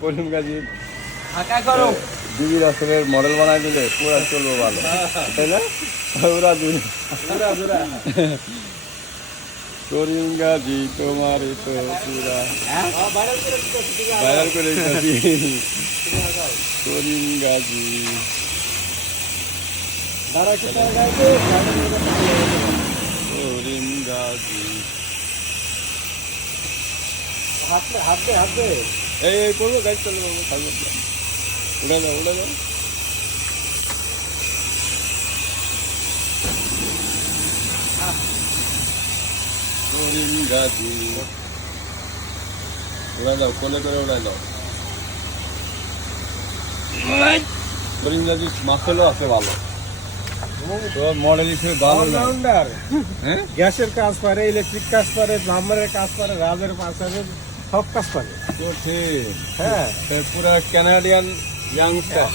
করিম গাজী ফাঁকা করো। দিবি রাস্তার মডেল বানাই দিলে পুরা চলবো ভালো, তাই না? পুরা দুই করিম গাজী তোমারই তো পুরা ভাইরাল করে দিতেছি। করিম গাজী করিম গাজী এই করবো গাড়ি চলবো উড়ে যাও উড়ে যাও। করিম গাজী উড়ে যাও, কোলে করে উড়ে যাও। করিম গাজী মাসেলও আছে ভালো, মডেল হিসেবে ভালো না। অলরাউন্ডার, হ্যাঁ গ্যাসের কাজ পারে, ইলেকট্রিক কাজ পারে, প্লাম্বারের কাজ পারে, রাজের কাজ পারে, সব কাজ পারে। তো ঠিক, হ্যাঁ পুরা ক্যানাডিয়ান ইয়াংস্টার।